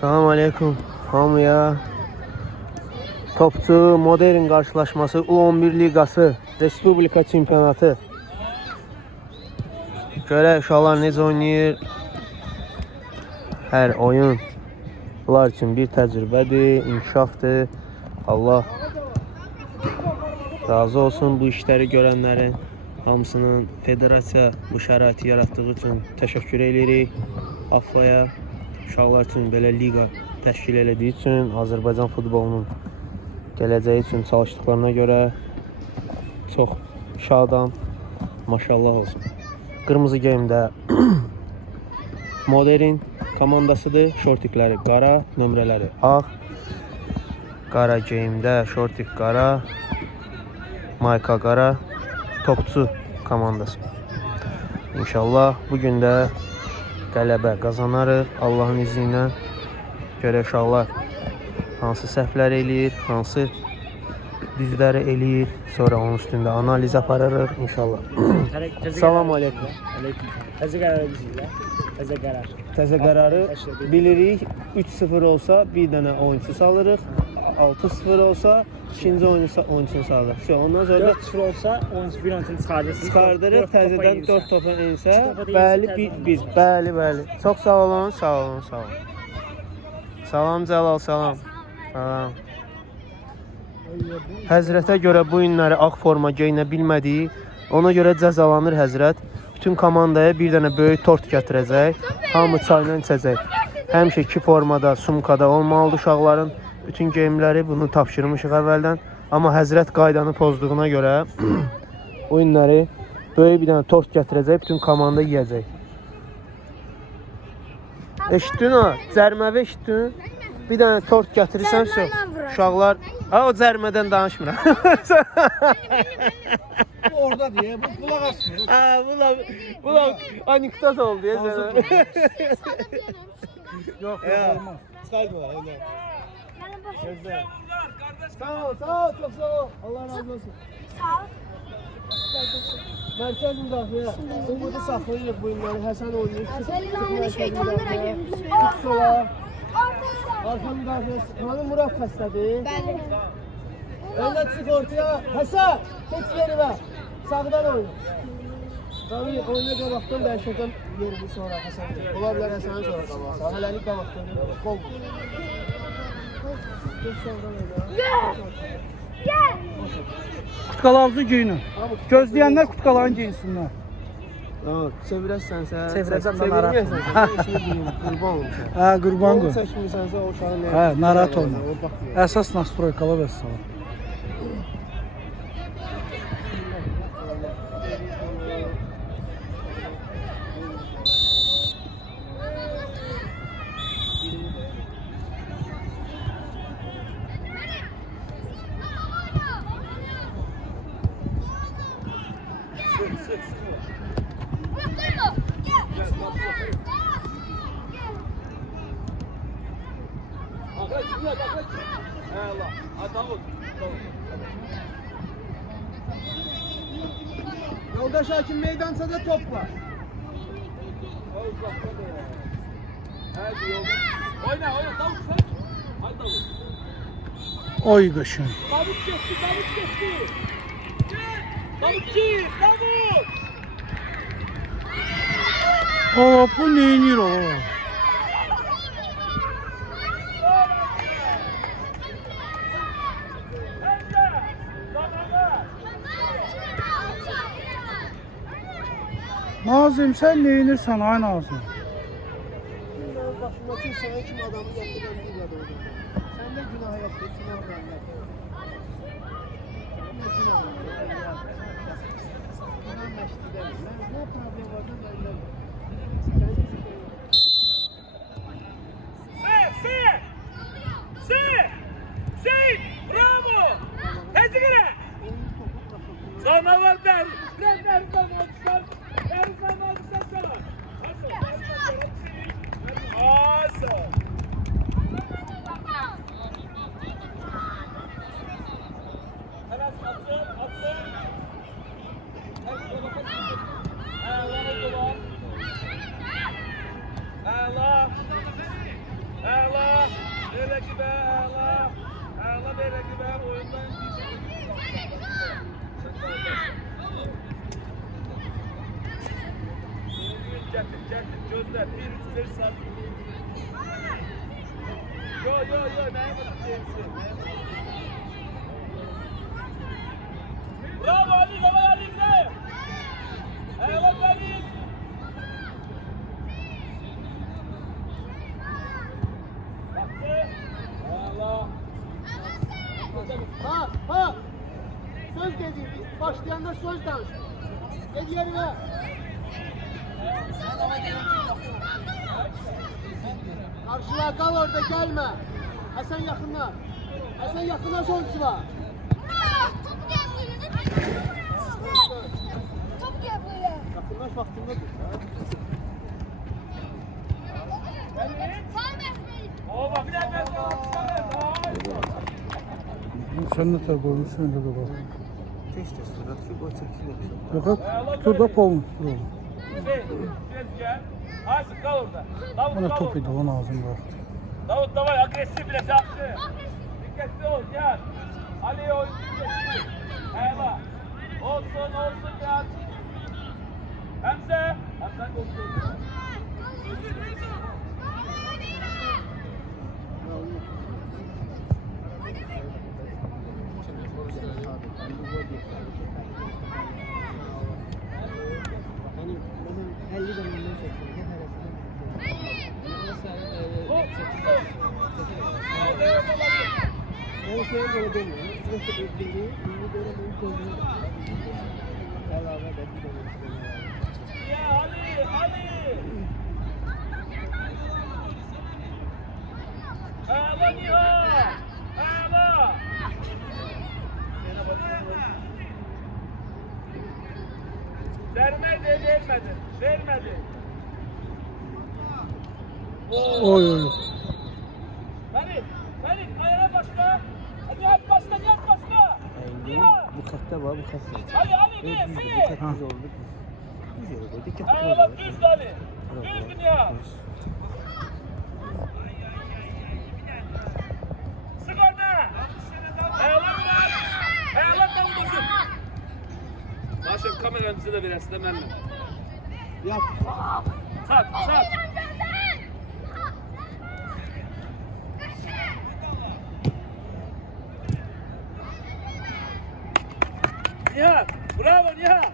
Salam aleyküm hamıya. Topçu Modern qarşılaşması U11 liqası Respublika çempionatı. Görək uşaqlar necə oynayır. Hər oyun bunlar üçün bir təcrübədir, inkişafdır. Allah razı olsun bu işləri görənlərin hamısının. Federasiya bu şəraiti yaratdığı üçün təşəkkür edirik. AFFA-ya uşaqlar üçün belə liqa təşkil elədiyi üçün, Azərbaycan futbolunun gələcəyi üçün çalışdıqlarına görə çox şadam. Maşallah olsun. Qırmızı geyimdə Modern komandasıdır. Şortikləri qara, nömrələri ağ. Qara geyimdə şortik qara, mayka qara, topçu komandası. İnşallah bugün də qələbə qazanarıq Allahın izni ilə. Görək uşaqlar hansı səhvlər eləyir, hansı düzləri eləyir. Sonra onun üstündə analiz aparırıq inşallah. Salam aleyküm. Təzə qərar edirsiniz. Təzə qərar. Təzə qərarı bilirik. 3-0 olsa bir dənə oyunçu salırıq. 6-0 olsa ikinci oyunçunu salırıq. Ondan sonra 4-0 olsa bir oyunçunu çıxardırıq. Çıxardırıq. Təzədən 4 topa ensə, bəli 1-1. Bəli. Çox sağ olun, sağ olun, sağ olun. Salam Cəlal, salam. Salam. Həzrətə görə bu günləri ağ forma geyinə bilmədiyi, ona görə cəzalanır həzrət. Bütün komandaya bir dənə böyük tort gətirəcək. Hamı çayla içəcək. Həmişə 2 formada, sumkada olmalıdır uşaqların. Bütün geyimləri bunu tapşırmışıq əvvəldən. Amma həzrət qaydanı pozduğuna görə o günləri böyük bir dənə tort gətirəcək. Bütün komanda yeyəcək. Eşitdin o? Cərməvi eşitdin? Bir dənə tort gətirirsən, uşaqlar... Ha, o cərmədən danışmıram. Orada diye, bu kulak asmıyor. Ha, bu anekdot oldu ya sana. Yok, olmaz. Çıkartma öyle. Güzel. Sağ ol, çok sağ ol. Allah razı olsun. Sağ ol. Merkez müdafiə. Bu burada saxlayırıq bu günləri. Həsən oynayır. Sola. Arxa müdafiəsi. Hanım Murad xəstədir. Bəli. Öndə çıx ortaya. Həsən, keç yerimə. Sağdan oyna. Tabii oyuna qabaqdan dəyişəcəm yerimi sonra Həsən. Ola bilər Həsəni sonra qabaqdan. Hələlik qabaqdan. Qol. Geç sağdan oyna. Gel. Kutkalarınızı giyinin. Gözleyenler kutkalarını giyinsinler. Tamam, çevirəsənsə, Çevirəcəm də narahat olma. İşini bilin, qurban olmuşam. Hə, qurban qoy. Onu çəkmirsənsə o uşağın nə? Hə, narahat olma. Əsas nastroykalar vəssalam. Yoldaş hakim meydançada top var. Oyna, Davut sen. Hadi Davut. Oy qışın. Davut geçti. Davut. O, bu neyinir o? Nazım, sen neyinirsən ay Nazım? Başındaki sana kim adamı gətirən bir yada oldu. Səndə günah yoxdur, günah bende. Səndə günah yoxdur. Günah məşqdə. Ne problem varsa bende. Şey, bravo. Tezgire. Zanavar der. Ver zaman. Awesome. Böyle gibi ağla. Ağla böyle gibi oyundan Getir, gözler. 1-3-5 saat. Yo, neye bakıyorsun? Bravo Ali, Kemal Ali İbrahim. Evet Ali. Allah. Ha. Söz dedi. Başlayanda söz danış. Gel yerine. Karşıya kal orada gelme. Hasan yakınlar. Hasan yakına zoncu var. Top gel böyle. Top gel böyle. Yakınlaş vaktinde dur. Oba bir dakika. Sen ne tabi olmuş önde de bak. Tez surat ki gol çekilir. Yok tutur da polmuş oğlum. Ses gel. Asıl kal orada. Bana top idi onun ağzında. Davut da var agresif bile çarptı. Dikkatli ol gel. Ali oyuncu geçti. Eyvah. Olsun gel. Hamza konuşuyor. Yani benim 50 dönümden çektim. Ben şeye göre demiyorum. Sürekli ödülüğü, ünlü böyle benim koyduğum. Beraber de bir dönüm. Ya Ali. Ağla Niha. Ağla. Vermedi. Oy. Ferit ayağına başla. Hadi yap başla. Niha. Bu katta var, bu katta. Ali bir. Bu katta biz olduk. Biz yere koyduk, yaptık. Ağla düz Ali. Düz Niha. Sık orada. Ağla biraz. Ağla kalmasın. Maşallah kameranızı da biraz da benimle. Yap. Sat. Nihat, bravo Nihat.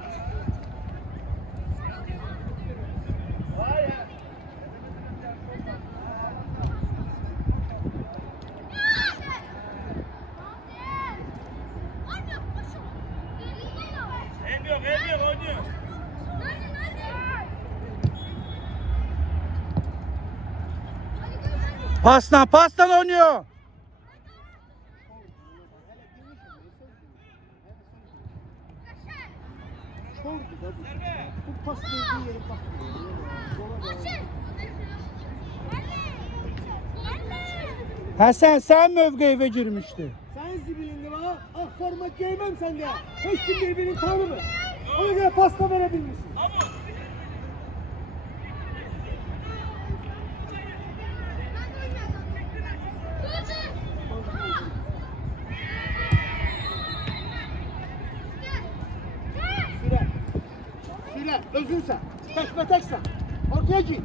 Vay ya. Ev yok oynuyor. Pastan oynuyor. Çok güzel. Bu pas verdiği yere bakmıyor. Hasan sen mövqeyə girmişdi. Sen zibilinde bana forma giymem sen ya. Hiç kim birbirini tanımır. Ona göre pasta verebilmişsin. Süre, özünsən, təkbətəksən. Ortaya gir.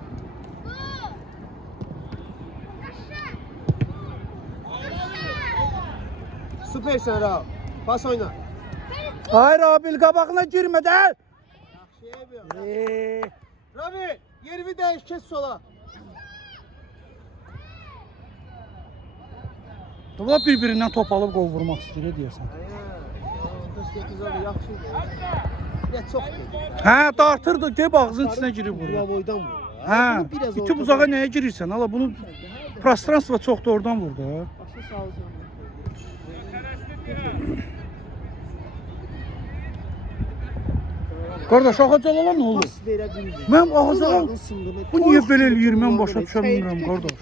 Süpersən Rauf. Pas oyna. Hayır Abil qabağına girmə də. Rabi, yerimi değiş, kes sola. Bunlar bir-birindən top alıb qol vurmaq istəyir deyəsən. Ya çok dedi. Hə, dartırdı, gəb ağzının içinə girib vurur. Bravoydan vurdu. Hə, iti buzağa nəyə girirsən? Hala bunu prostranstva çox da oradan vurdu. Başı sağ olsun. Qardaş, ağacalara nə olur? Pas verə bildi. Mən ağacalar, bu niyə belə eləyir, mən başa düşə bilmirəm, qardaş.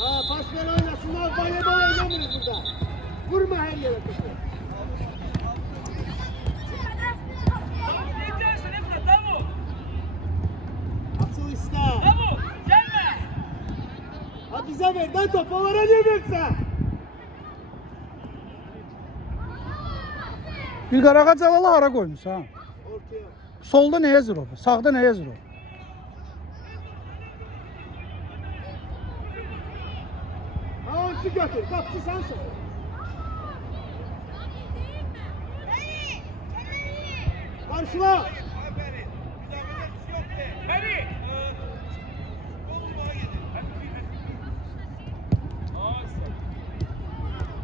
Ha, pas ver oynasınlar, voleybol oynamıyoruz burada. Vurma her yere topu. Onlara ver. Ben topu onlara niye versen? Bir qarağa Cəlalı hara qoymuş ha? Ortaya. Solda nə yazır o? Sağda nə yazır o? Hangisi götür? Kapçı sensin. Karşıla. Hadi.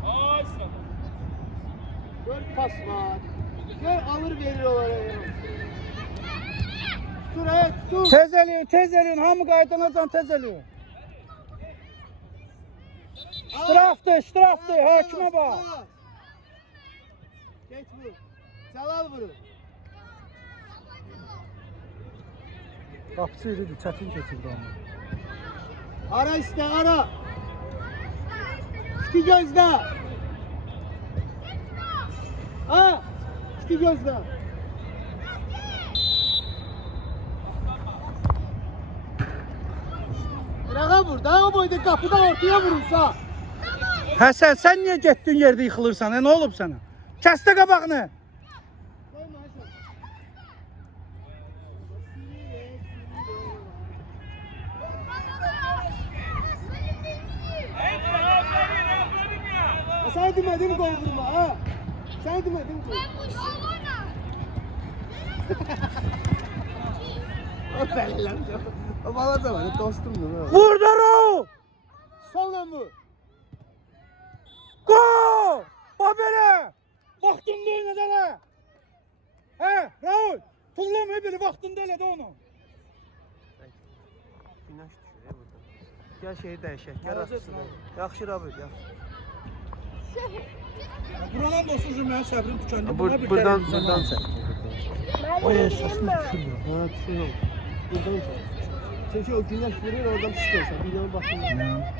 Ay sana. Dört pas var. Gör alır verir oraya. Tutur evet tutur. Tez eləyin, hamı qayıdanacan tez eləyin. Ştrafdır, hakimə bax. Geç vur. Celal vurur. Qapıcı iridir, çətin keçirdi onu. Ara iste ara. İki gözle. Ha. İki gözle. Bırağa vur. Daha boyda kapıda ortaya vurursa. Həsən, sən niyə getdin yerdə yıxılırsan? Nə olub sənə? Kəsdə qabağını. Koyma Hasan. Aferin ya. Sen demedin gol vurma ha. Sen demedin gol. O belli lan. O bana da var. Dostumdur. Vur Daro! Solla vur. Gol! Bax belə! Vaxtında oynadı hələ. Hə, Raul! Tullama belə vaxtında elədi onu. Günəş düşür burada. Gəl şeyi dəyişək. Gəl Alacaq açsın. lan. Yaxşı Rabir, yaxşı. Buradan da olsun mənim səbrim tükəndi. Buradan çək. Oy, əsasını düşürmür. Ha, düşür. Buradan çek. Çünkü o güneş vurur oradan çıkıyorsa videonun başında.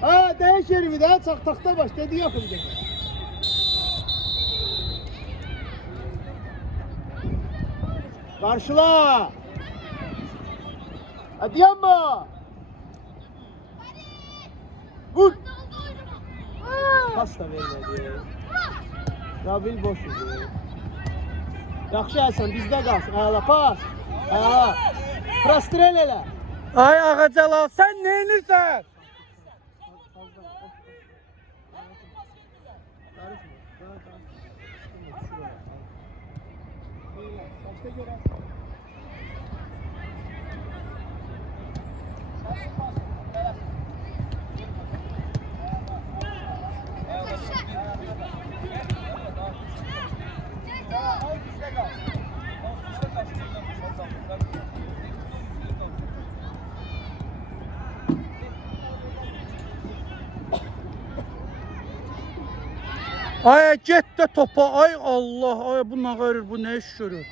Ha değiş yerimi daha çak takta baş dedi yapın dedi. Karşıla. Hadi yapma. Vur. Pas da vermedi. Rabil boş idi. Yaxşı Hasan bizdə qalsın. Ayala pas. Ayala. Prastrel elə. Ay Ağacalal, sən nə edirsən? Ay get də topa, ay Allah, ay bu nə görür, bu nə iş görür?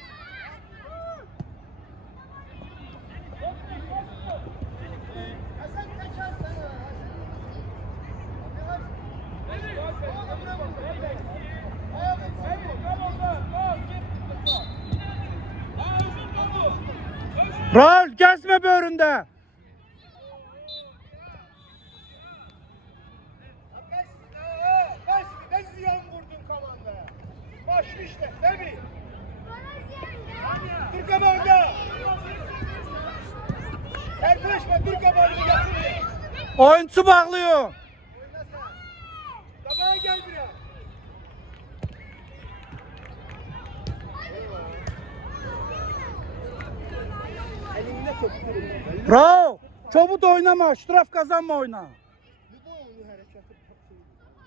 Raul gəzmə böğründə. Ne ziyan vurdun komandaya? Başlı işte, değil mi? Dur kabağında. Yaklaşma, dur kabağında yakın. Oyuncu bağlıyor. Oyna sen. Kabağa gel biraz. Elinde topturun. Raul, çabuk oynama, ştraf kazanma oyna. Bu oyunu harekatı.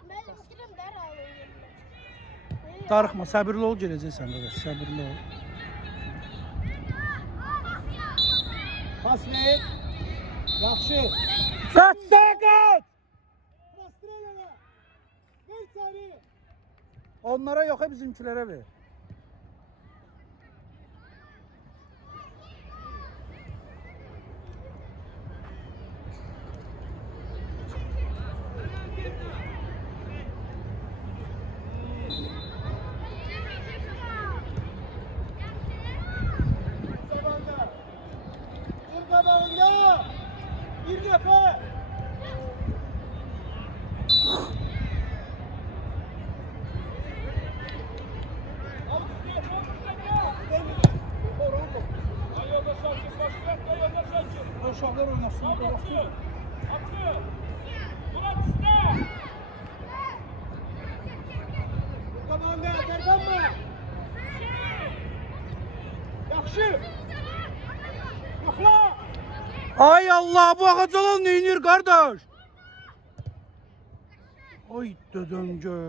Benim fikrim derhal oyun. Darıxma, səbirli ol, gələcəksən qardaş, səbirli ol. Pas ver. Yaxşı. Qaç, qaç! Pastrelene. Ver sarı. Onlara yox, bizimkilərə ver. Dur kabağında. Bir defa. uşaqlar oynasın. Atıyor. Atıyor. Murat üstte. Komanda tərpənmə. Yaxşı. Yoxla. Ay Allah, bu ağacalar neynir qardaş? Ay dödöngə.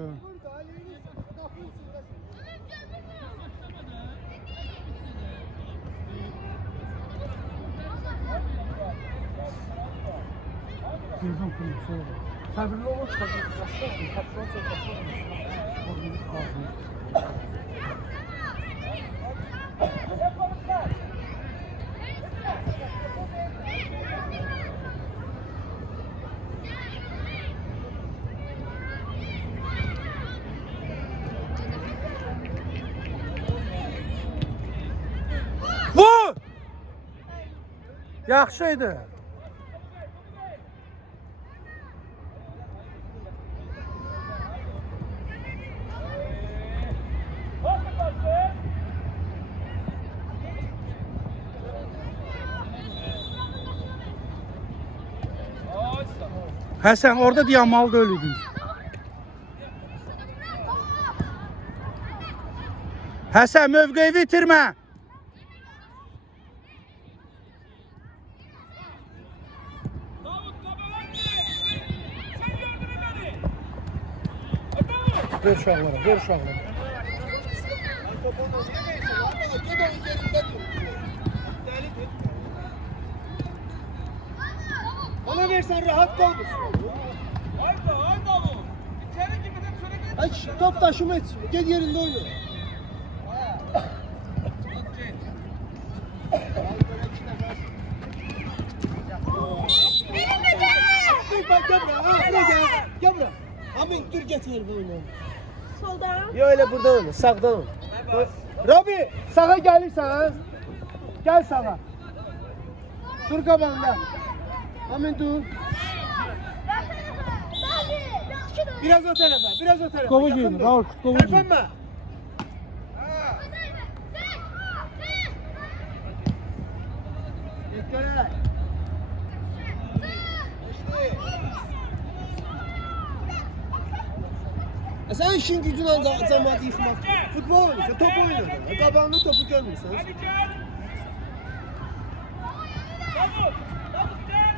Səbirli olun, Vur! Yaxşıydı. Həsən, orada dayanmalı ölüydün. Həsən, mövqeyi bitirmə. Ver uşaqlara, ver uşaqlara. Bana versen rahat kaldır. Haydi oğlum. İçeri girmeden söyle git. Aç top taşıma et. Gel yerinde oyna. Dur bak gel buraya. Ha, buraya gel. Gel buraya. Amin dur getir bu oyunu. Soldan. Yo öyle buradan oyna. Sağdan oyna. Rabi sağa gelirsen ha. Gel sağa. Dur kabağında. Amin dur. Biraz o tarafa, biraz o tarafa. Kutkovu Yakın giyin, dur. Raul, kutkovu giyin. Terpenme. Dikkat et. Sen işin gücün ancak zaman yıkmak. Futbol oynuyorsun, top oynuyorsun. Kabağında topu görmüyorsun. Hadi gel. Davut. Davut gel.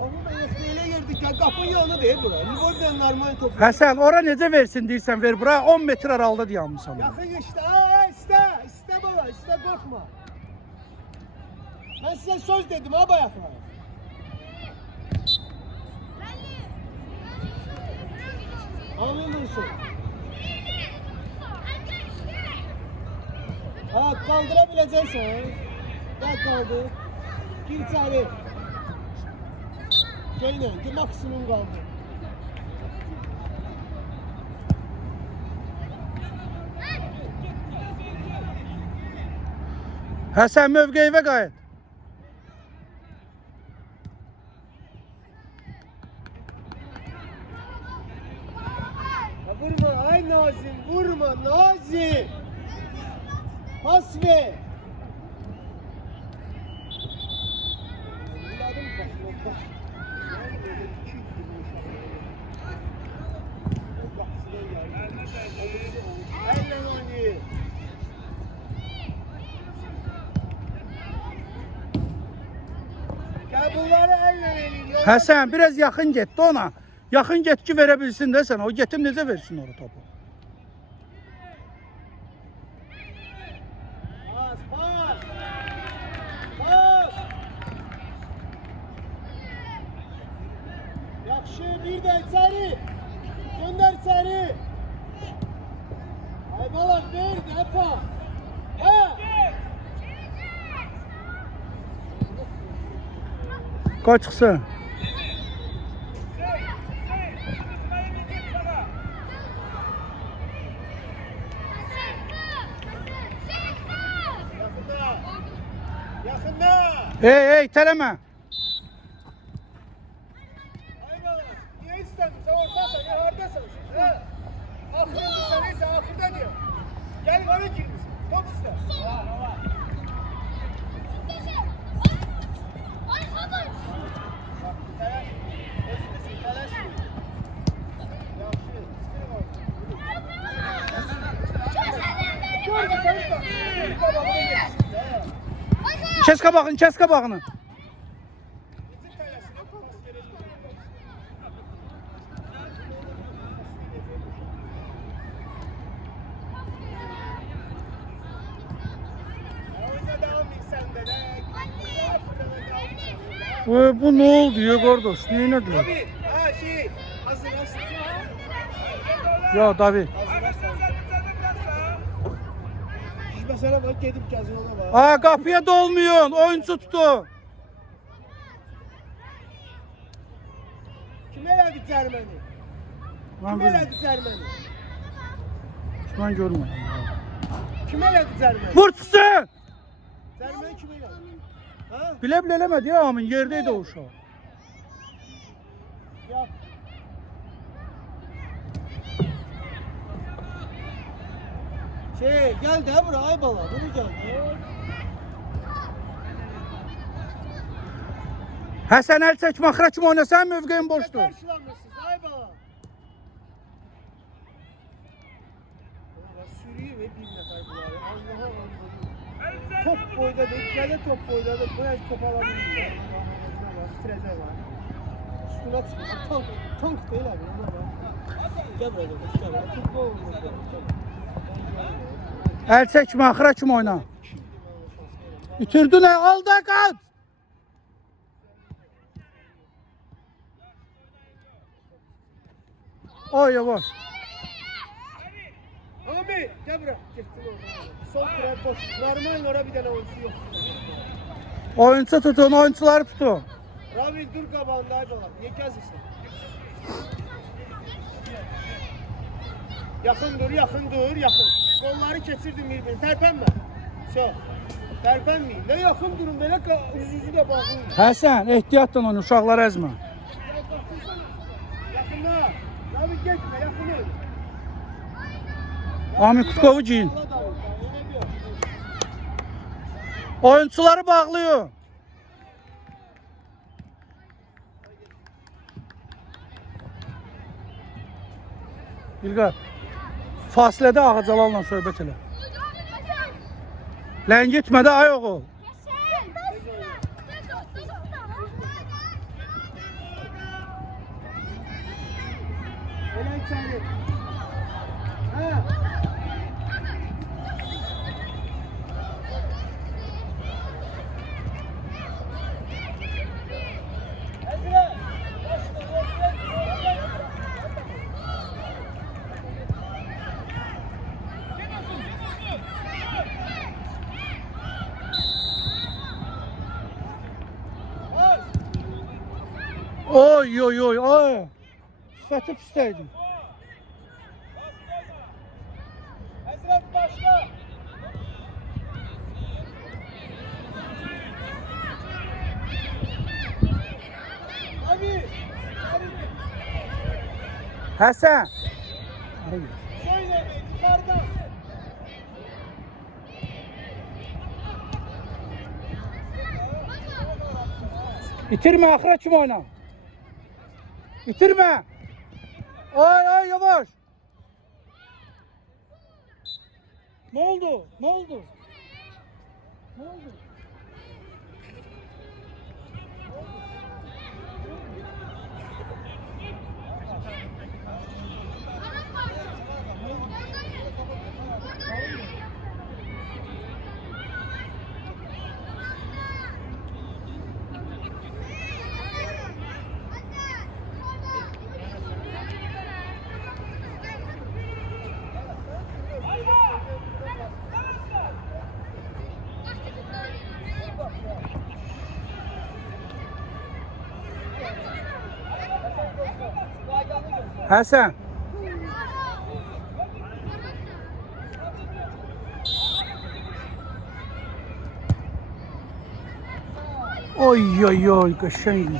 Onu da yıkmayla girdik ya. Kapının yanına değil bura. Livor'dan normal topu. Həsən, ora necə versin deyirsən, ver bura. 10 metr aralıda dayanmışsan. Yakın işte. Aa, iste baba, iste korkma. Ben size söz dedim ha bayaklar. Amin olsun. Ha kaldırabileceksin. Gel kaldır. Gir içeri. Şeyle, ki maksimum kaldı. Həsən, mövqeyivə qayıt. Ya vurma ay Nazim, vurma Nazim. Pas ver. Evladım bak, bak. Elle oynuyor. Gel bunları elle veriyor. Həsən, biraz yaxın getdi ona. Yaxın get ki verə bilsin də sən. O getim necə versin orada topu? Pas, pas. Pas. Yaxşı, bir də içəri. Göndər içəri. Ay bala, ver də pas. Ha. Qoy çıxsın. Yaxında. Ey, tələmə. Ay bala, niyə istəmirsən? Sən oradasan, ya haradasan? Ha? Axırıncı sən isə axırda deyəm. Gəl bana girmişsin. Top istə. Sol. Kes qabağını, kes qabağını. Bu ne oldu ya kardeş? Niye ne diyor? Ha şey. Hazır. Ya David. Mesela bak gedib gəzin ona bak. Aa kapıya dolmuyorsun. Oyuncu tuttu. Kim elədi cərməni? Ben Kim görmedim. elədi cərməni? Ben görmedim. Kim elədi cərməni? Vur tutsun. Cərməni kim elədi? Ha? Bile bile elemedi ya amin. Yerdeydi o uşaq. Ya. Şey, gel de bura ay bala. Bunu gel. Həsən əl çək maxra kimi oynasan mövqeyin boşdur. Karşılanmışsınız ay bala. Sürüyü ve bir nefer bunları. Allah'a Allah. Top boydadır. Gele top boydadır. Buraya top alabilir. Treze var. Üstüne çıkıyor. Tank değil abi. Gel buraya. Gel buraya. Futbol oynuyor. Əl çək maxra kimi oyna. İtirdin al da qaç. Ay yavaş. Abi gel buraya. Gittin oraya. Sol kırar boş. Normal oraya bir tane oyuncu yok. Oyuncu tutun, oyuncuları tutun. Rabi dur kabağında ay bala. Niye gezirsin? Yakın dur, yakın dur, yakın. Kolları keçirdim birbirini. Terpenme. Çok. Terpenmeyin. Ne yakın durun böyle yüzünüzü de bakın. Həsən, ehtiyatla oyna, uşaqları əzmə. Yakında. Rabi geçme, yakını. Amin Kutkovu giyin. Oyuncuları bağlıyor. İlqar, fasilədə Ağacalal'la söhbət elə. Ləngitmədə ay oğul. Öyle içeri. Ha. Oy oy oy ay. Sifəti pisdəydi. Hazret başla. Abi. Həsən. Böyle yukarıda. İtirmə, axıra kimi oyna. İtirmə. Ay ay yavaş. Ne oldu? Ne oldu? Ne oldu? Həsən. Oy oy oy qəşəng.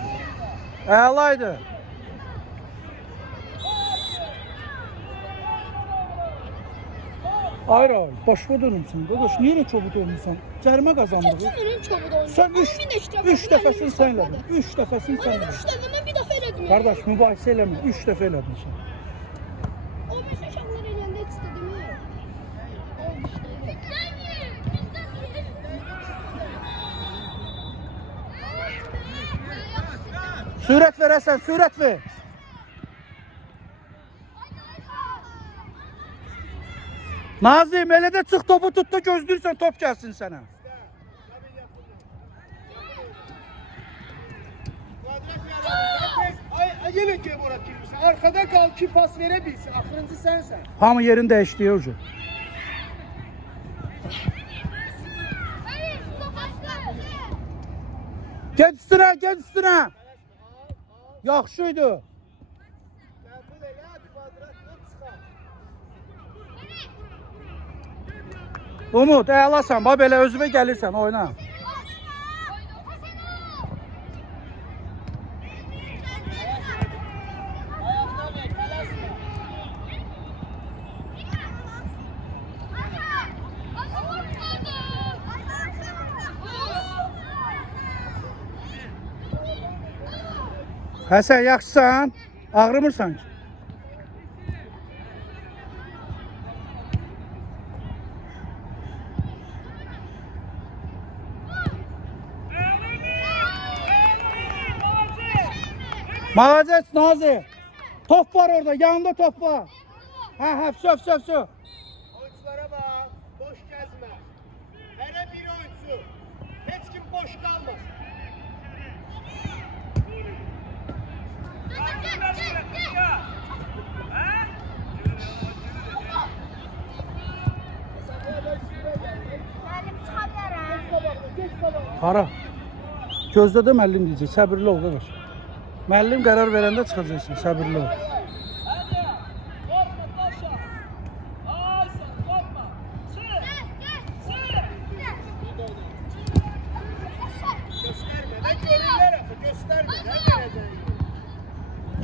Əlaydı. Hayır hayır, başka dönümsün. Dadaş, niye öyle çabuk dönmüşsün? Cərimə qazandırır. Keçirin çabuk olmuş. Sen üç dəfəsini sən elədin. elədin. Üç dəfəsini sən Üç elədin. dəfə mən bir dəfə elədim. Qardaş, mübahisə eləmə. Üç dəfə elədin sən. O bir uşaqlar eləyəndə heç istədim yox. O işte. Sürət ver Həsən, sürət ver. Nazim, elə də çıx topu tut da gözləyirsən top gəlsin sənə. Ay gelin ki Murat girmişsin. Arkada kal ki pas verebilsin. Axırıncı sensen. Hamı yerini dəyişdirir hocam. Get üstünə, get üstünə. Yaxşıydı. Ya bu da ya kvadratla çıxar. Umut, əlasan, bax belə özünə gəlirsən, oyna. Həsən, yaxşısan? Ağrımırsan ki? Malacet Nazi. Top var orada, yanında top var. Ha, söv. Oyunculara bak. Boş gezme. Hele bir oyuncu. Hiç kim boş kalmasın. Hara? Gözdə də müəllim deyəcək, səbirli ol qardaş. Müəllim qərar verəndə çıxacaqsan, səbirli ol. Gösterme. Ne görürler ama gösterme. Ne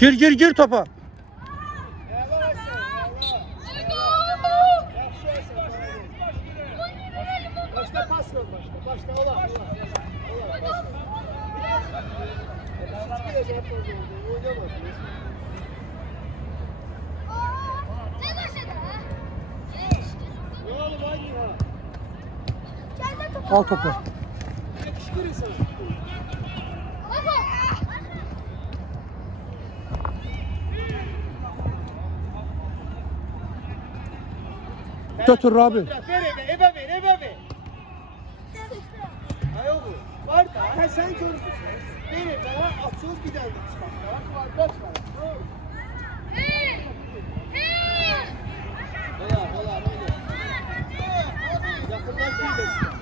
vereceğim? Gir topa. Yalan sen. Yalan. Yaxşı Hasan. Başta pas ver başta. Başta ola. Ola. Hiç gireceğim pozisyonda. Oynamadınız. Ne oğlum hangi ha? Al topu. Yakışıklı insan. Götür Rabi. Ver ebe ver. Ay oğlum. Var da. Ha sen görürsün. Ver ebe var. Açılır bir tane çıkar. Var. Boş var. Ola. Yakınlaş bir de size.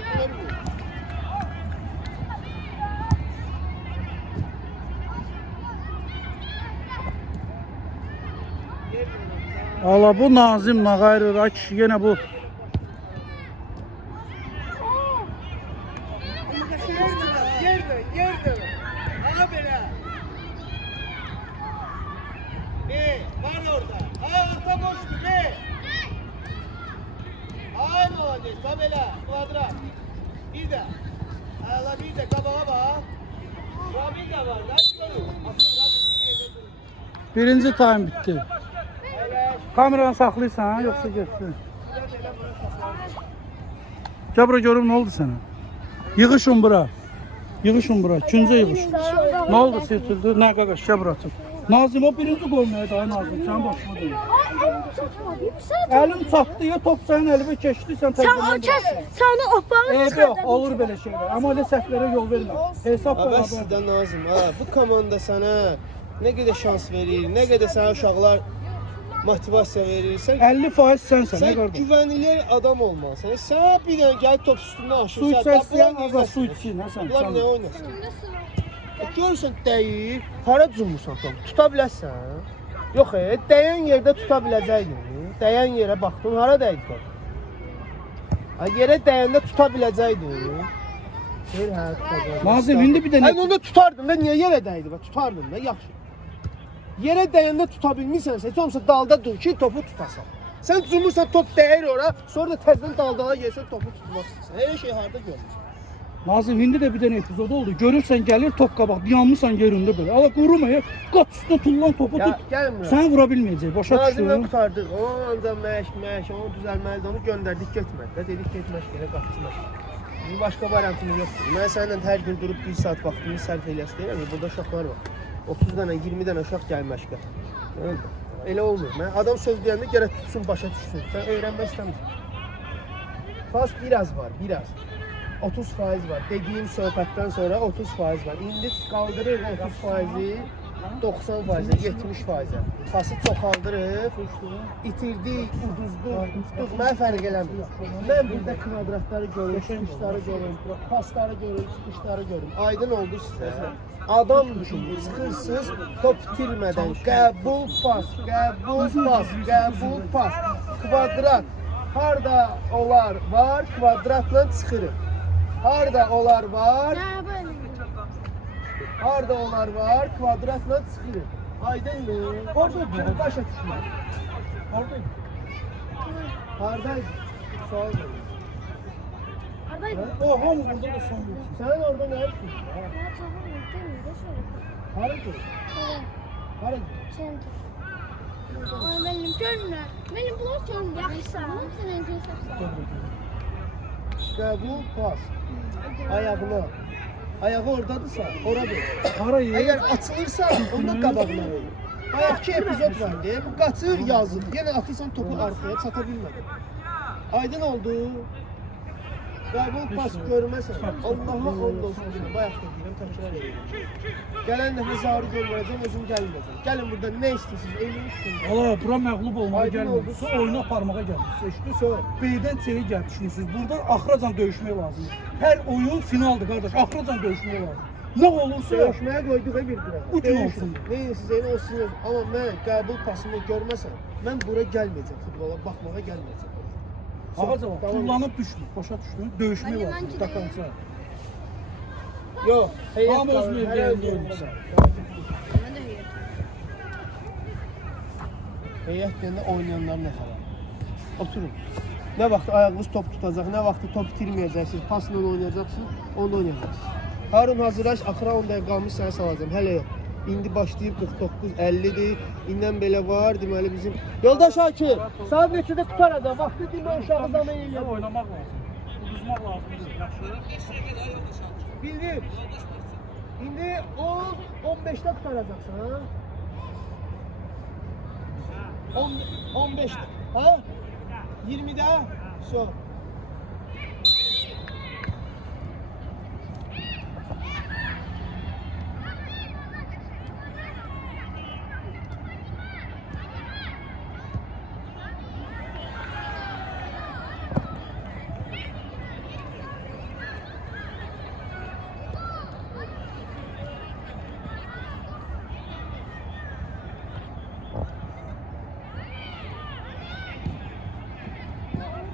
Ala bu Nazim Nağayır Raç yine bu. Yerden. Aha böyle. Ne? Var orada. Orta boştu ne? Ay молодец. Tabela. Kvadrat. Bir de. Hala bir de kabağa bak. Bu bir de var. Lan görün. Birinci time bitti. Kameranı saxlayırsan yoxsa getsin? Gəl bura görüm nə oldu sənə? Yığışın bura. Küncə yığış. Nə oldu sirtildi? Nə qaqaş, gəl bura tut. Nazim o birinci gol nə idi ay Nazim? Sən başına deyil. Əlim çatdı ya top sənin əlimə keçdi sən Sen o kes, sen o opağını Eybi yox, olur belə şeylər. Amma elə səhvlərə yol vermə. Hesab Bəs beraber. sizdən Nazım, bu komanda sənə nə qədər şans verir, nə qədər sənə uşaqlar motivasiya verir. Sən 50% sənsən, nə sən qardaş? güvənilir adam olmalısan. Sən bir dənə gəl top üstündən aşır. Su içərsən, azad su için, ha sən. Bunlar nə oynasın? Görürsən dəyir, hara cumursan topu, tuta bilərsən. Yox, dəyən yerdə tuta biləcəydin. Dəyən yerə baxdın, hara dəydi top? Yerə dəyəndə tuta biləcəydin. Deyir, hə, tutacaq. Nazim, indi bir dənə... Onda tutardım da, niyə yerə dəydi? Tutardım da, yaxşı. Yerə dəyəndə tuta bilmirsənsə, heç olmasa dalda dur ki, topu tutasan. Sən cumursan, top dəyir ora, sonra da təzdən daldala gəlsən, topu tutmaq istəyirsən. Elə şey harada görmüşsən? Nazim, indi də bir dənə epizod oldu. Görürsən, gəlir top qabaq, yanmısan yerində belə. Ala qurumaya, qaç üstə tullan topu tut. Gəlmir. Sən vura bilməyəcək, başa Nazimlə düşdün. qurtardıq. O ancaq məşq, onu düzəlməlidir, onu göndərdik, getmədi. Dedik getmək gələ qaçsınlar. Bizim başqa variantımız yoxdur. Mən səninlə hər gün durub 1 saat vaxtımı sərf eləsə deyirəm, burada uşaqlar var. 30 dənə, 20 dənə uşaq gəlir məşqə. Elə olmur. Mən adam söz deyəndə gərək tutsun, başa düşsün. Sən öyrənmək istəmirsən. Pas biraz var, biraz. 30% var. Dediyim söhbətdən sonra 30% var. İndi qaldırır 30%-i 90%, 70%. Pası çoxaldırıb, itirdik, uduzduq, tutduq. Mənə fərq eləmir. Mən burada kvadratları görürüm, çıxışları görürüm, pasları görürüm, çıxışları görürüm. Aydın oldu sizə. Adam düşünün, çıxırsınız, top itirmədən qəbul pas, qəbul pas, qəbul pas. Kvadrat. Harda olar var, kvadratla çıxırıq. Harda olar var, harda olar var, kvadratla çıxırıq. Aydındır. Orada başa düşmür. Orada. Hardaydı? Sual verin. O hamı burada da son bir. Sen orada ne yaptın? Harada? Harada? Benim görünür. Benim blok görünür. Yaxşı. Senin gözün. Qəbul pas. Ayağına. Ayağı oradadırsa, oradır. Harayı? Eğer açılırsa, onda qabağına verir. Ayaqki epizod var deyə, bu qaçır, yazır. Yenə atırsan topu arkaya, çata bilmədi. Aydın oldu. Qəbul pas görməsən, Allah'a and olsun deyirəm, bayaq da deyirəm, təkrar edirəm. Gələn dəfə zarı görməyəcəm, özüm gəlməyəcəm. Gəlin burada nə istəyirsiniz, eyni istəyirsiniz. Valla bura məğlub olmağa Aydın gəlmir. oldu. Su oyuna aparmağa gəlmir. Seçdi, sonra. B'den C'ye gel düşünürsünüz. Burada axıracan döyüşmək lazımdır. Hər oyun finaldır qardaş. Axıracan döyüşmək lazım. Nə olursa Döyüşməyə qoyduq bir qıraq. Bu gün olsun. Neyiniz, eyni olsun. Amma mən qəbul pasını görməsəm, mən bura gəlməyəcəm futbola, baxmağa gəlməyəcəm. ağaca bak. Tamam. Kullanıp düşmür. Başa düşmür. Döyüşmək lazım. Takansa. Yox, heyət Hamı öz qalır, mövqeyində hərə öz oynasın. yerində. Heyət deyəndə oynayanlar nə xəbər? Oturun. Nə vaxt ayağınız top tutacaq, nə vaxt top itirməyəcəksiniz, pasla oynayacaqsınız, onda oynayacaqsınız. Harun hazırlaş, axıra 10 dəqiqə qalmış səni salacağım. Hələ yox. İndi başlayıb 49-50-dir. İndən belə var, deməli bizim... Yoldaş Akif, saat neçədə qutaracaq? Vaxtı demə uşağı zaman eləyək. Oynamaq lazım. Uduzmaq lazım. Yaxşı. Bildim. İndi 10-15'də qutaracaqsan, ha? 15'də. Ha? 20'də? Son.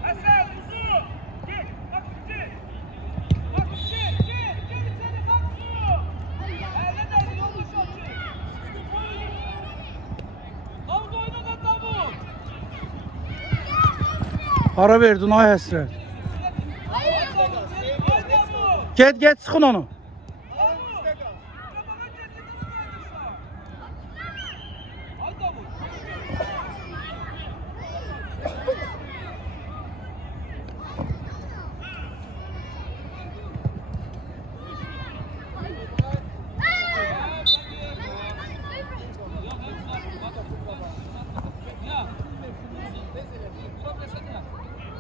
Hasan uzun. Git. Bak git. Bak git. Git seni bak uzun. Elle de yolu şotu. Davut oynadı Davut. Ara verdin ay həsrət. Haydi Davut. Get sıxın onu. Haydi Davut.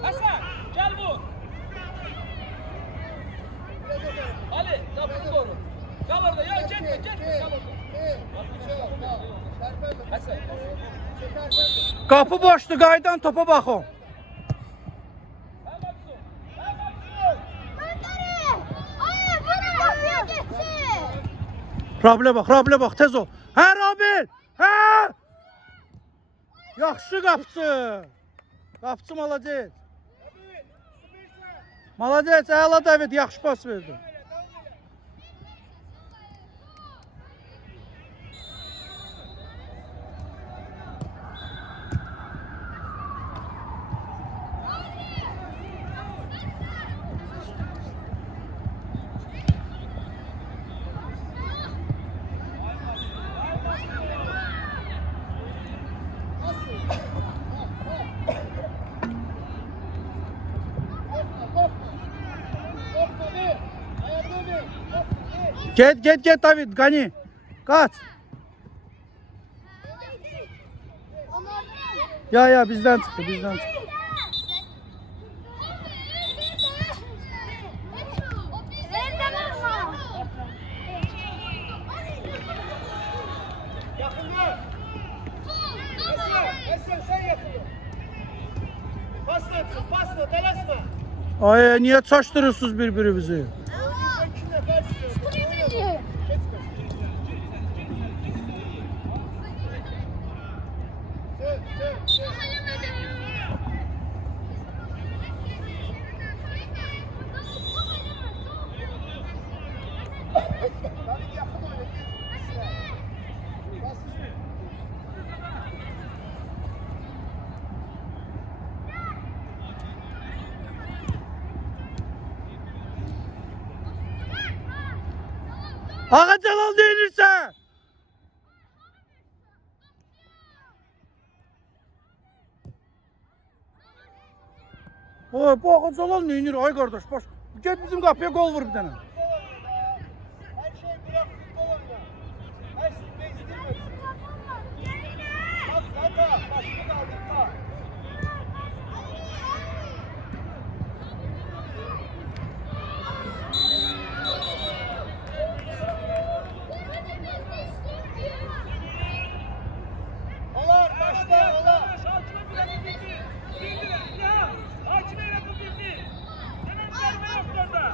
Hasan gel vur. Ali kapı doğru. Kal orada ya gitme kal orada. Hasan. Qapı boşdur, qaydan topa baxın. Rabilə bax, tez ol. Hə Rabil! Hə! Yaxşı qapçı. Qapçı malacet. Malacet, əla David, yaxşı pas verdi. Get David, Gani. Kaç. Ya bizden çıktı, bizden çıktı. Yakında. Esen sen yakında. Pasla, telaşma. Ay niye çaştırıyorsunuz birbirimizi? İki nefer sürüyor. Ağa Celal değilirse. Oy bu Ağa Celal neyinir ay kardeş baş. Git bizim kapıya gol vur bir tane. Her şey bırak futbol oyna. Her şey bezdirmesin. Bak hata, başını kaldırma. Alar, başla, alar. Hakime bile bu bildi. Bildiler. Ya. Hakime bile bu bildi. Hemen verme yaptı orada.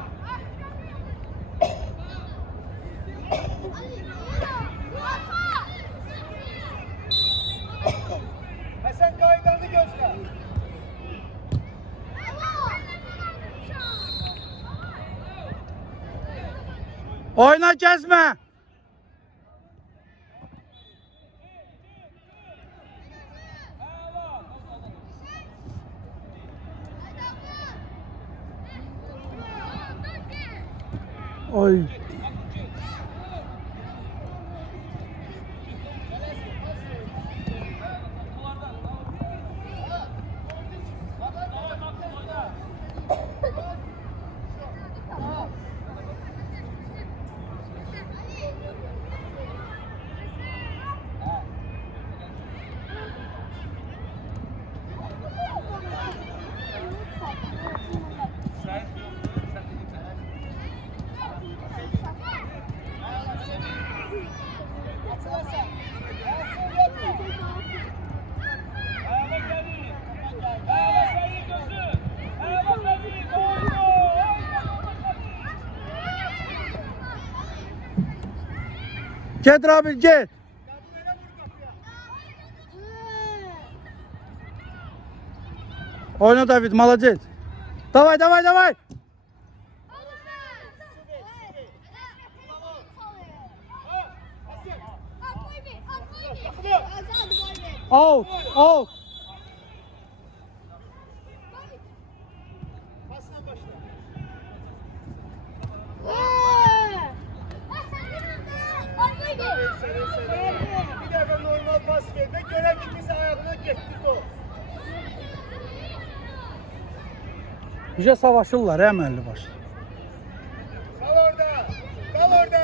Hasan kaydanı gözle. Oyna gezme. Oy. Git Rabil git. Oyna David, молодец. Давай, давай, давай. Out, out. Pasla başla. Bir defa normal pas verme. Gören kimisi ayağına gitti top. Bize savaşırlar əməlli başlı. Kal orada. Kal orada.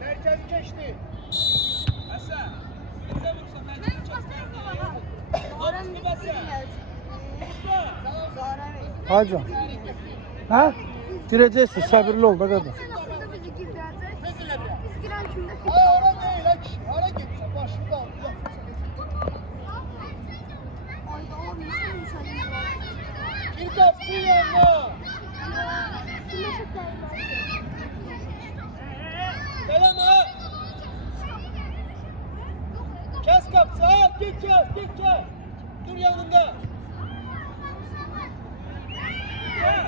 Merkez geçti. Hasan. Bize vursa ben çok sevdim. Hadi Hasan. Hacı. Ha? Girəcəksin, səbirli ol da qardaş. Ara değil ha kişi. Ara gitse başını da aldı. Bir kapsın yanına. Selam ha. Kes kapsı ha. Git kes. Git kes. Dur yanında.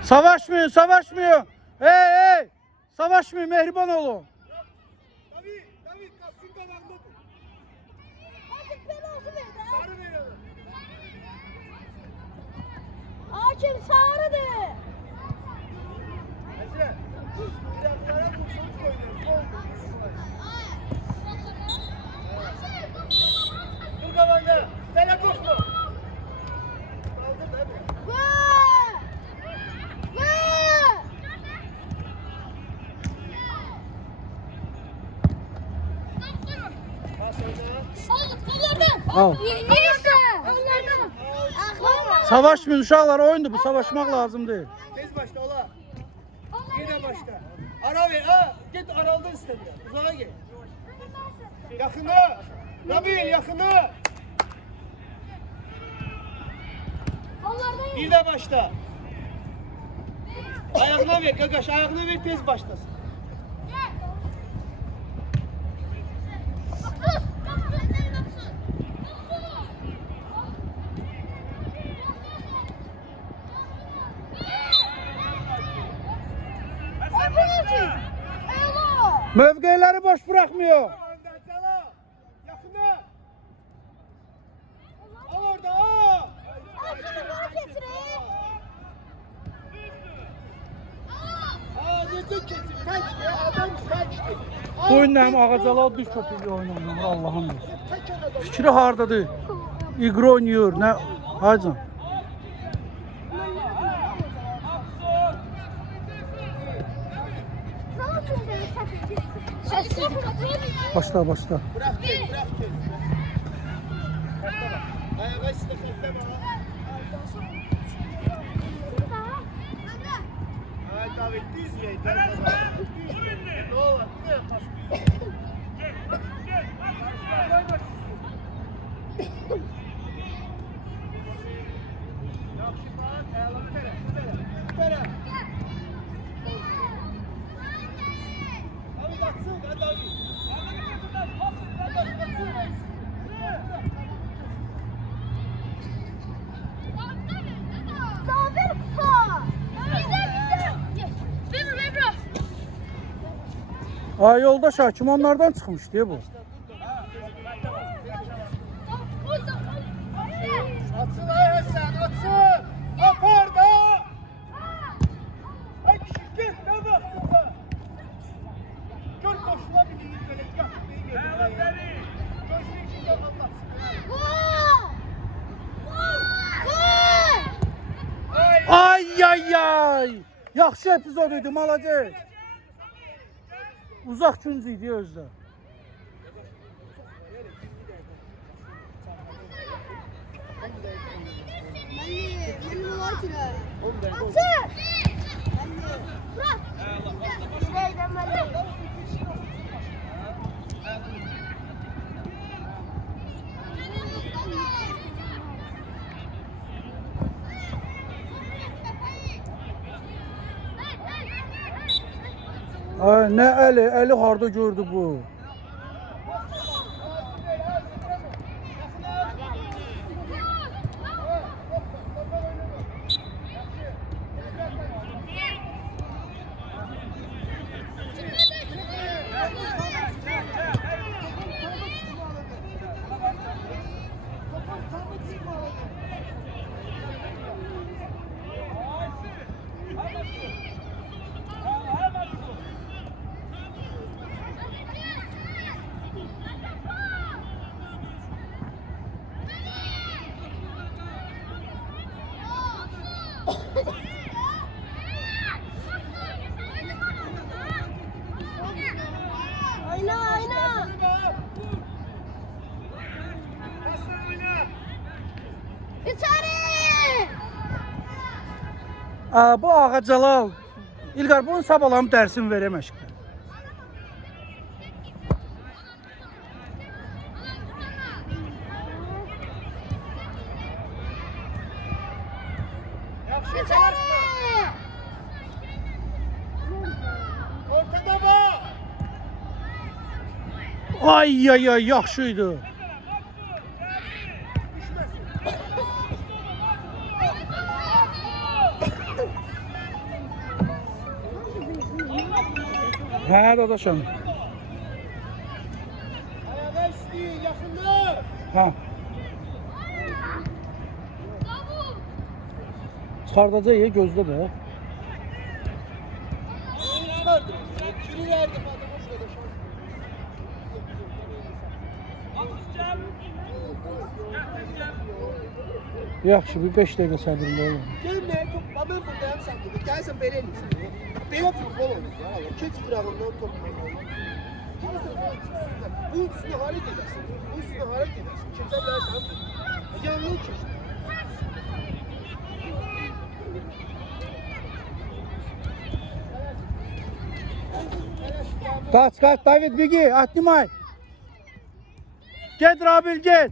Savaşmıyor, savaşmıyor. Hey! Savaşmıyor, mehriban olun. David kapsın kanalında dur. Sarı ver onu. Hakim sağırdı. Mesela. Birazlara vursun koyuyor. Dur kavanda. Sele koşma. Kaldır hadi. Pas oyna. Al. Neyse. Onlardan. Savaşmayın uşaqlar, oyundur bu. Savaşmaq lazım değil. Tez başla ola. Bir de başla. Ara ver ha. Git araldan iste biraz. Uzağa gel. Yakına. Nabil yakına. Onlardan. Bir de başla. Ayağına ver Gagaş. Ayağına ver tez başlasın. Mövqeləri boş buraxmıyor. Yakına. Al orada. Al. Aa ne geçsin? Kaç ya adam kaçtı. Bu oyunlarım Ağacalal düz köpüklü oynanır. Allah'ım olsun. Kaç adam. Fikri hardadır. İqra oynayır. Ne? Haycan. Başla başla. Bırak gel, bırak gel. Ayağa iste bekleme. Ay davetliyiz ya. Ne olur? Ne yaparsın? Ay yoldaş hakim onlardan çıxmış diye bu. Atsın ay Hasan, atsın. Apar da. Ay şirket ne vaktinde? Gör koşula bir değil böyle yakmayı geliyor. Gözlüğü içinde anlatsın. Ay ay ay. Yaxşı epizod idi malacaq. Uzaq güncü idi özdə. Ay nə Əli harda gördü bu? Bu Ağacalal. İlqar bunun sabalam dərsini verəməşq. Ortada bak. Ay ay ay yaxşı idi. Hə dadaşım. Ayağa isteyin yakında. Hə. Çıxardacaq ya gözlə də. Çıkardım. Kiri verdim adama şurada şans. Yaxşı bir 5 dəqiqə səbirli olun. Gelme top. Ben buradayım sen burada. Gelsen böyle ellisin. Böyle futbol oynuyor ya. Keç kırağından top. Bu üstüne hale edersin. Bu üstüne hale edersin. Kimse bilərsən. Yanılır ki. Kaç David Bigi Attimay. Get Rabil get.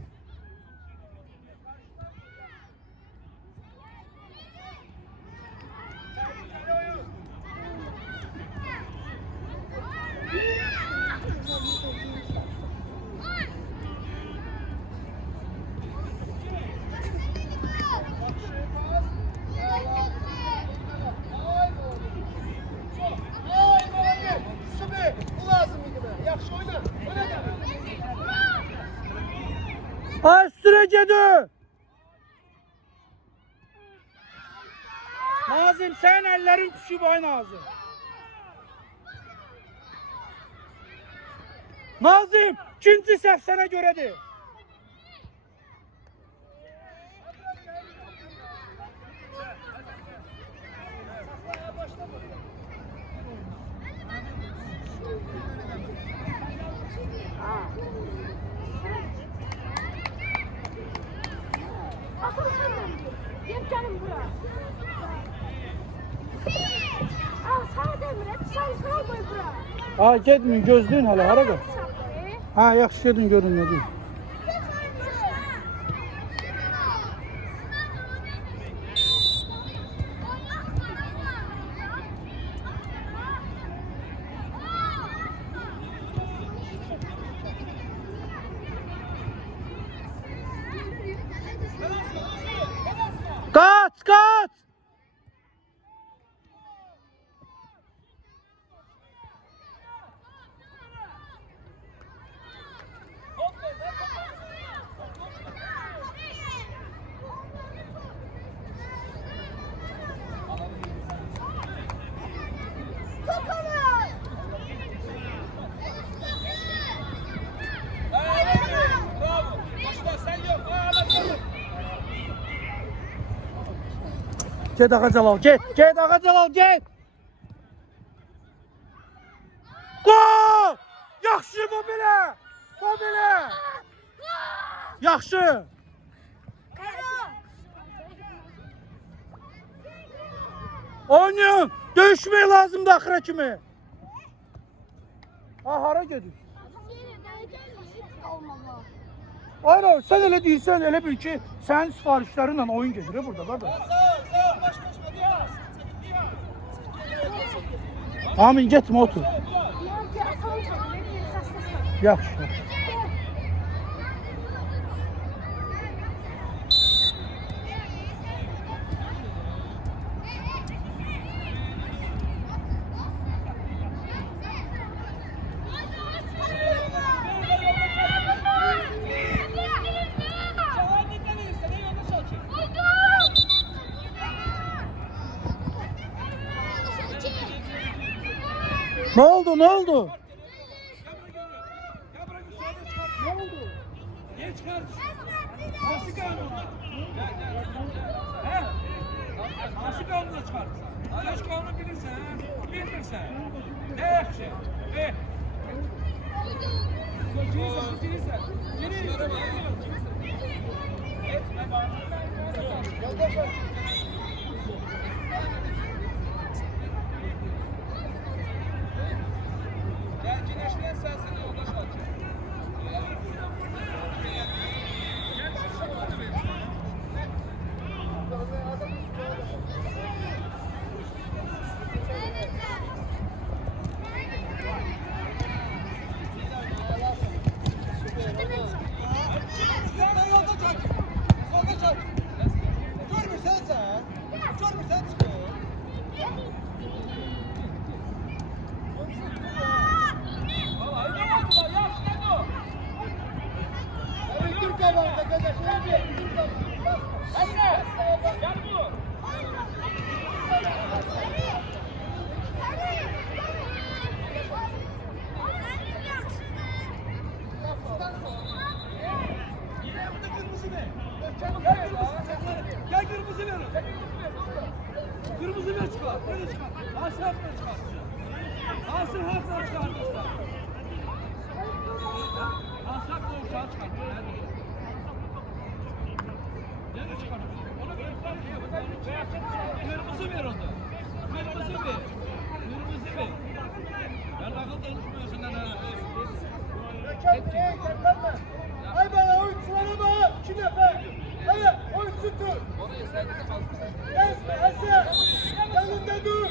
Süper. Bu lazım idi mənə. Yaxşı oyna. Oyna da. Ay süreceğdi. Nazım sen ellerin düşüp ay Nazım. Nazım ikinci səhv sənə görədir. Akıl sen de. Gel canım buraya. Al sana demirəm, sən sağ qoy bura. Ha getməyin gözləyin hələ hara qal. Ha yaxşı gedin görün nə deyim. Kaç! Bravo. Başla sen yok. Get Ağa Cəlal, get! Get Ağa Cəlal, get! Gol! Yaxşı bu belə! Bu belə! Yaxşı! Oynayın! Döyüşmək lazımdır axıra kimi! Ha, hara gedir? Hayır, sen elə deyirsən, elə bil ki, sənin sifarişlərinlə oyun gedir burada, qardaş. Amin, getmə, otur. Yaxşı. Ne oldu? Ne oldu? Niye çıkardın? Nasıl kanunla? He? Nasıl kanunla çıkardın sen? Yaş kanunu bilirsen, bilmirsen. Ne yakşı? Bilirsen. Etme bana. Gel güneşlen sensin yoldaş olacak. Gel kırmızı ver. Kırmızı ver çıkar. Böyle çıkar. Asıl hakla çıkar. Asıl hakla çıkar. Alsak da uçağı çıkartıyor. Nereye çıkartıyor? Onu kırmızı ver o da. Kırmızı ver. Kırmızı ver. Ben akıl danışmıyorsun lan ha. Ay bana oyunculara bak. 2 nefer. Hadi oyuncu tut. Ezme Hasan. Yanında dur.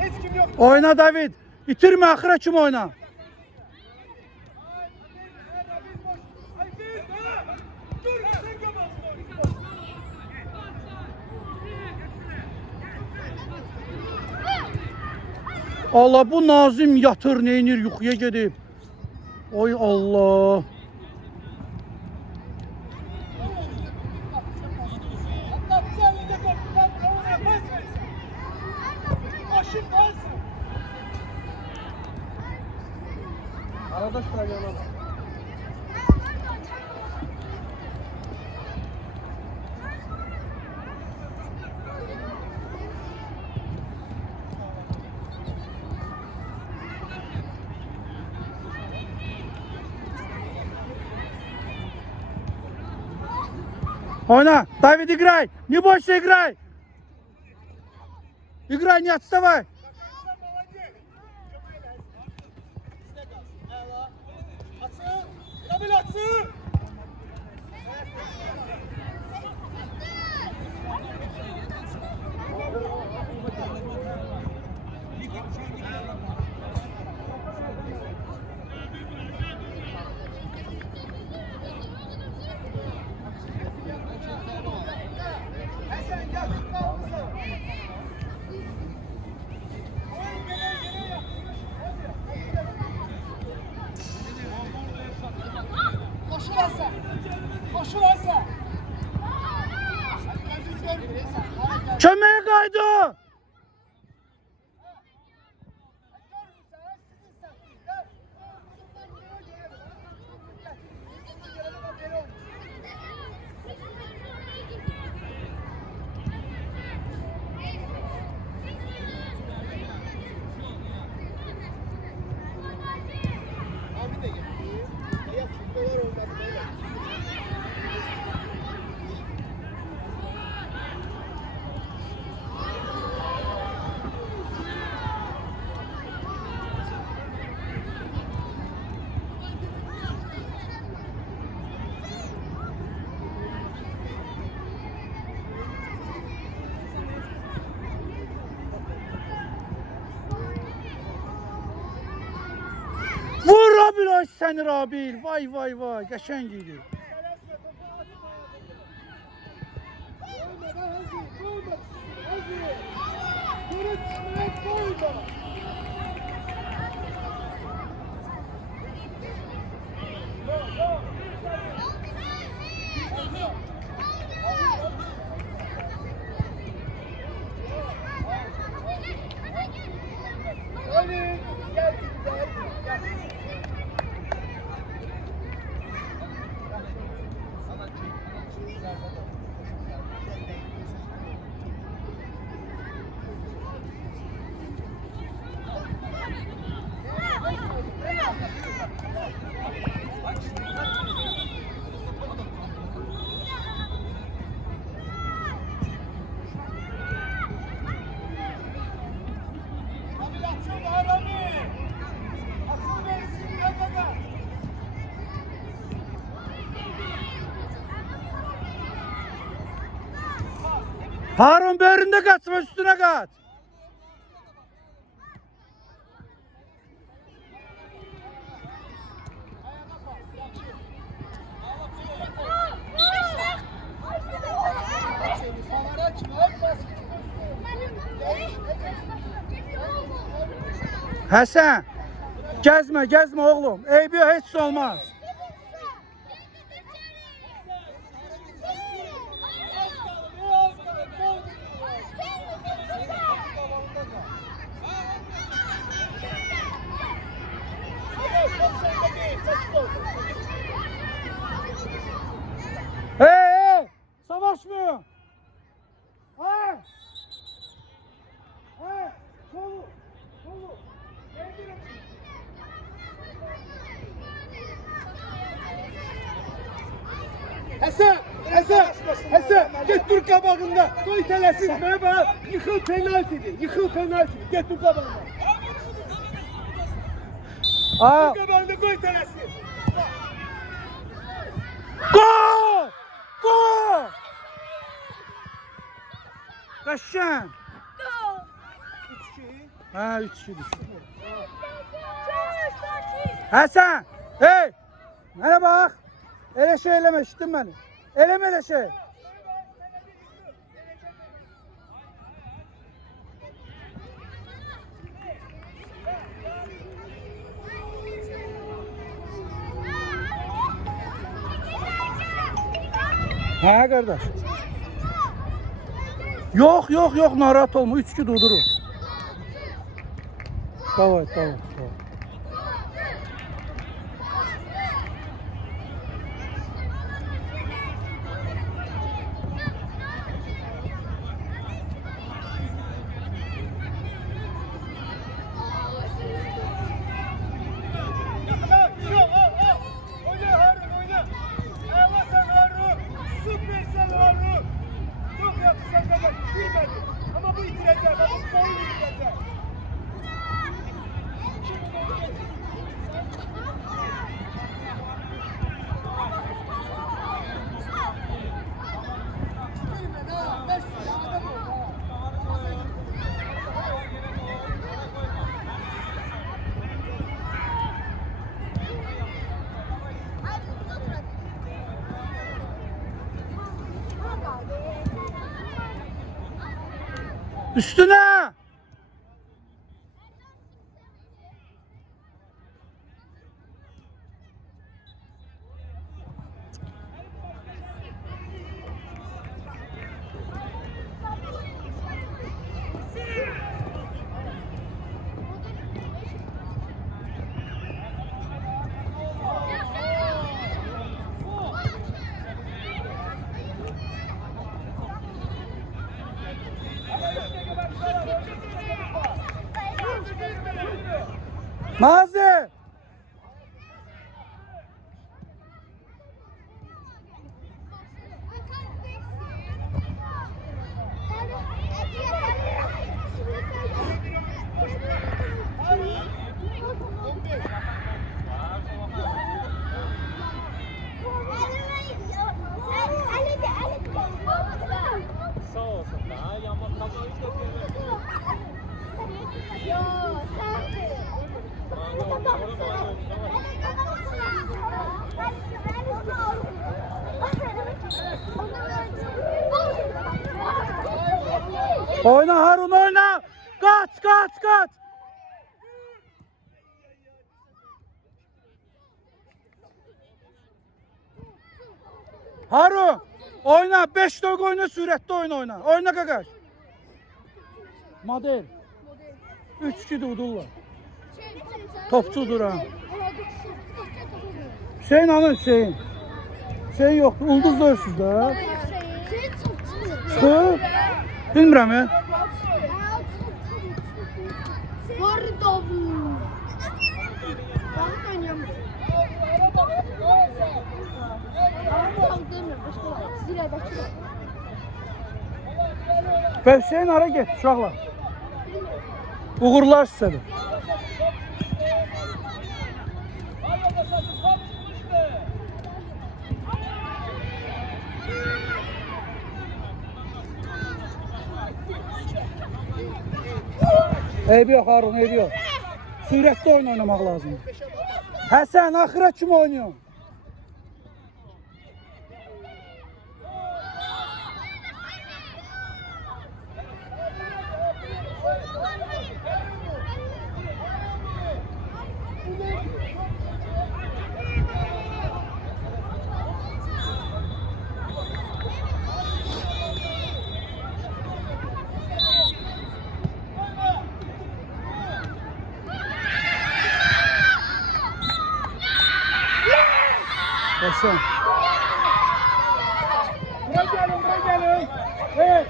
Hiç kim yok. Oyna David. Bitirme ahire kim oyna. Allah bu Nazim yatır neynir yuxuya gedib. Oy Allah. Arkadaşlar yana. Oyna. David играй. Не бойся, играй. Играй, не отставай. Kömeğe kaydı. Vur Rabil ay seni Rabil. Vay vay vay. Qəşəng idi. Harun böğründe kaçma üstüne kaç. Hasan, gezme gezme oğlum. Eybi hiç olmaz. Həsən, get dur qabağında. Qoy tələsin, mənə bax. Yıxıl penaltidir. Get dur qabağında. Aa, Qabağında qoy tələsin. gol! Gol! Qəşəng. 3-2. Hə, 3-2 düşdü. Həsən, hey! Mənə bax. Elə şey eləmə, eşitdin məni. Eləmə elə şey. Hə, qardaş. Yox, narahat olma. 3-2 durdurur. Davay. Oyna Harun, oyna. Ayağla sen Harun. Süpersen Harun. Çok yaptın kadar. Bilmedi. Ama bu itirecek. Bu oyun itirecek. Üstüne! Mazi! Sağ olsun da, yağmur kabul Yo, Oyna Harun, oyna! Kaç! Harun! Oyna! 5 dakika oyna, süratli oyna. Oyna Qaqaş. Model. 3-2 durdurlar. Topçudur ha. Hüseyin hanım Hüseyin. Hüseyin yok. Ulduz dövsüz de. Çıkır. Bilmirəm ya. Var davul. Ben oynayamam. Və Hüseyin ara get uşaqlar. Uğurlar sizədir. Eybi yox Harun, eybi yox. Sürətli oyun oynamaq lazım. Həsən, axıra kim oynuyor? Başla. Buraya gelin. Evet.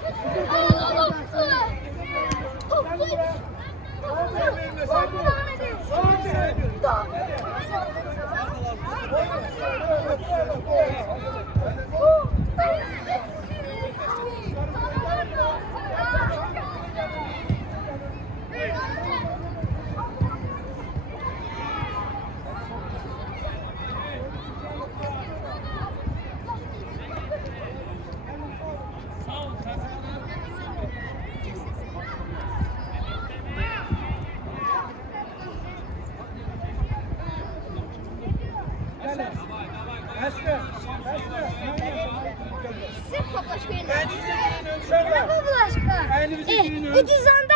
Oh! Əsgər. Sırf bablaşka yine. Əlinizi giyin uşaqlar. Bablaşka. Əlinizi giyin. Ucuzanda